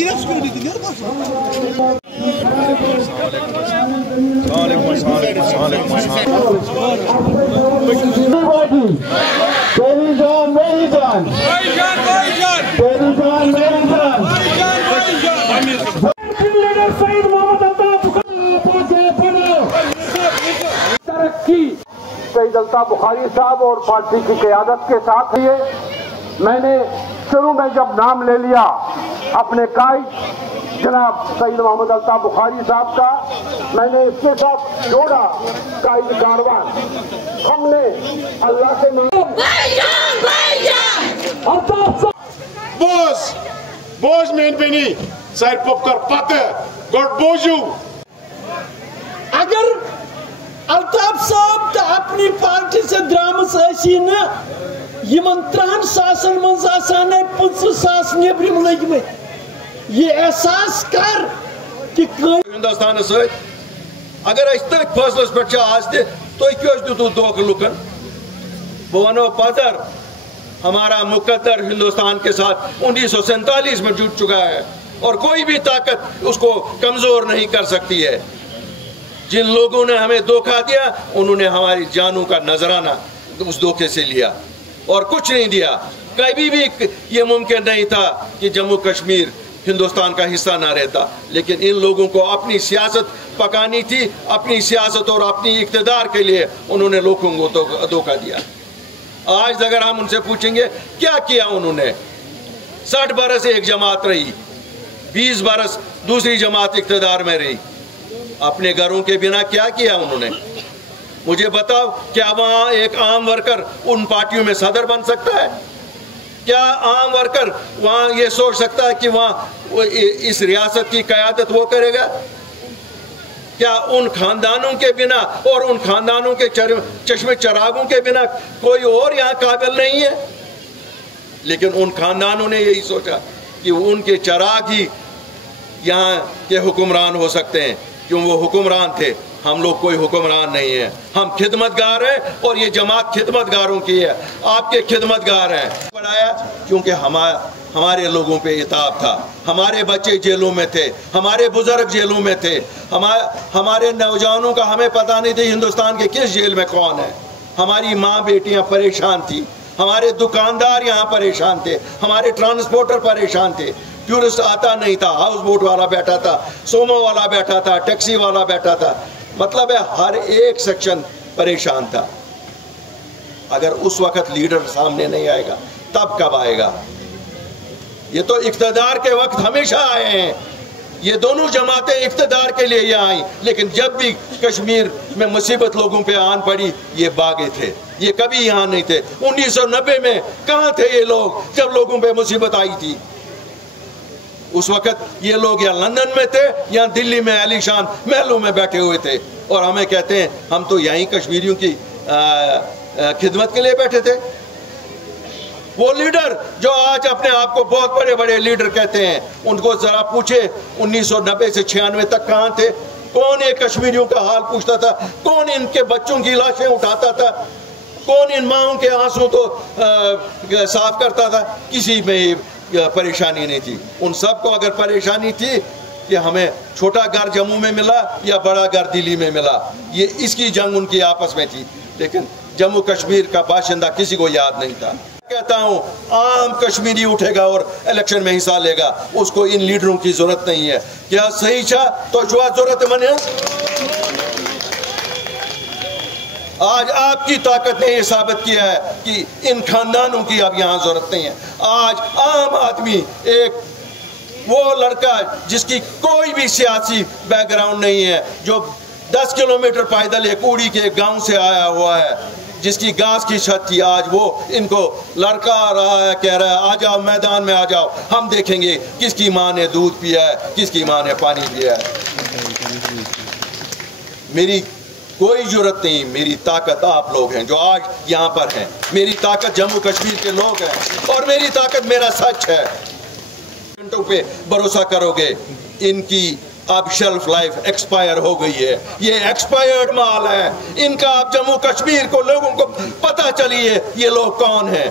سید الطاف بخاری صاحب اور پارٹی کی قیادت کے ساتھ میں نے شروع میں جب نام لے لیا اپنے قائد جناب سید محمد الطاف بخاری صاحب کا، میں نے اس کے ساتھ جوڑا قائد کاروان. ہم نے اللہ سے بوز مین بنی سر پکر پتہ گوڑ بوجو. اگر الطاف صاحب تو اپنی پارٹی سے درامس ایسی نا یمن 3 ساسن منز آسان 50 ساس نیبرم لگم یہ احساس کر کہ ہندوستان ست اگر تک فیصلس پہ آج تھی کیوں دھوکہ لکن بہ ونو پتر ہمارا مقدر ہندوستان کے ساتھ 1947 میں جڑ چکا ہے اور کوئی بھی طاقت اس کو کمزور نہیں کر سکتی ہے. جن لوگوں نے ہمیں دھوکہ دیا انہوں نے ہماری جانوں کا نذرانہ اس دھوکے سے لیا اور کچھ نہیں دیا. کبھی بھی یہ ممکن نہیں تھا کہ جموں کشمیر ہندوستان کا حصہ نہ رہتا، لیکن ان لوگوں کو اپنی سیاست پکانی تھی. اپنی سیاست اور اپنی اقتدار کے لیے انہوں نے لوگوں کو دھوکہ دیا. آج اگر ہم ان سے پوچھیں گے کیا کیا انہوں نے، 60 برس ایک جماعت رہی، 20 برس دوسری جماعت اقتدار میں رہی. اپنے گھروں کے بنا کیا کیا انہوں نے؟ مجھے بتاؤ، کیا وہاں ایک عام ورکر ان پارٹیوں میں صدر بن سکتا ہے؟ کیا عام ورکر وہاں یہ سوچ سکتا ہے کہ وہاں اس ریاست کی قیادت وہ کرے گا؟ کیا ان خاندانوں کے بنا اور ان خاندانوں کے چشم چراغوں کے بنا کوئی اور یہاں قابل نہیں ہے؟ لیکن ان خاندانوں نے یہی سوچا کہ ان کے چراغ ہی یہاں کے حکمران ہو سکتے ہیں، کیوں وہ حکمران تھے. ہم لوگ کوئی حکمران نہیں ہیں، ہم خدمتگار ہیں اور یہ جماعت خدمتگاروں کی ہے، آپ کے خدمتگار ہیں. بڑھایا کیونکہ ہمارے لوگوں پہ عتاب تھا. ہمارے بچے جیلوں میں تھے، ہمارے بزرگ جیلوں میں تھے، ہمارے نوجوانوں کا ہمیں پتہ نہیں تھی ہندوستان کے کس جیل میں کون ہے. ہماری ماں بیٹیاں پریشان تھی، ہمارے دکاندار یہاں پریشان تھے، ہمارے ٹرانسپورٹر پریشان تھے. ٹورسٹ آتا نہیں تھا، ہاؤس بوٹ والا بیٹھا تھا، سومو والا بیٹھا تھا، ٹیکسی والا بیٹھا تھا. مطلب ہے ہر ایک سیکشن پریشان تھا. اگر اس وقت لیڈر سامنے نہیں آئے گا تب کب آئے گا؟ یہ تو اقتدار کے وقت ہمیشہ آئے ہیں. یہ دونوں جماعتیں اقتدار کے لیے یہاں آئیں، لیکن جب بھی کشمیر میں مصیبت لوگوں پہ آن پڑی یہ باغے تھے، یہ کبھی یہاں نہیں تھے. 1990 میں کہاں تھے یہ لوگ جب لوگوں پہ مصیبت آئی تھی؟ اس وقت یہ لوگ یا لندن میں تھے یا دلی میں علی شان محلوں میں بیٹھے ہوئے تھے، اور ہمیں کہتے ہیں ہم تو یہیں کشمیریوں کی خدمت کے لیے بیٹھے تھے. وہ لیڈر جو آج اپنے آپ کو بہت بڑے بڑے لیڈر کہتے ہیں، ان کو ذرا پوچھے 1990 سے 96 تک کہاں تھے؟ کون ایک کشمیریوں کا حال پوچھتا تھا؟ کون ان کے بچوں کی لاشیں اٹھاتا تھا؟ کون ان ماؤں کے آنسوں کو صاف کرتا تھا؟ کسی میں پریشانی نہیں تھی. ان سب کو اگر پریشانی تھی کہ ہمیں چھوٹا گھر جموں میں ملا یا بڑا گھر دلی میں ملا، یہ اس کی جنگ ان کی آپس میں تھی. لیکن جموں کشمیر کا باشندہ کسی کو یاد نہیں تھا. کہتا ہوں عام کشمیری اٹھے گا اور الیکشن میں حصہ لے گا، اس کو ان لیڈروں کی ضرورت نہیں ہے. کیا صحیح چاہ تو جو ضرورت من ہے؟ آج آپ کی طاقت نے یہ ثابت کیا ہے کہ ان خاندانوں کی اب یہاں ضرورت نہیں ہے. آج عام آدمی، ایک وہ لڑکا جس کی کوئی بھی سیاسی بیک گراؤنڈ نہیں ہے، جو 10 کلومیٹر پیدل ایک کوڑی کے گاؤں سے آیا ہوا ہے، جس کی گھاس کی چھت تھی، آج وہ ان کو لڑکا آ رہا ہے، کہہ رہا ہے آ جاؤ میدان میں آ جاؤ، ہم دیکھیں گے کس کی ماں نے دودھ پیا ہے، کس کی ماں نے پانی پیا ہے. میری کوئی ضرورت نہیں، میری طاقت آپ لوگ ہیں جو آج یہاں پر ہیں. میری طاقت جموں کشمیر کے لوگ ہیں اور میری طاقت میرا سچ ہے. گھنٹوں پہ بھروسہ کرو گے، ان کی اب شیلف لائف ایکسپائر ہو گئی ہے. یہ ایکسپائرڈ مال ہے ان کا. اب جموں کشمیر کو لوگوں کو پتہ چلی ہے یہ لوگ کون ہیں.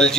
LG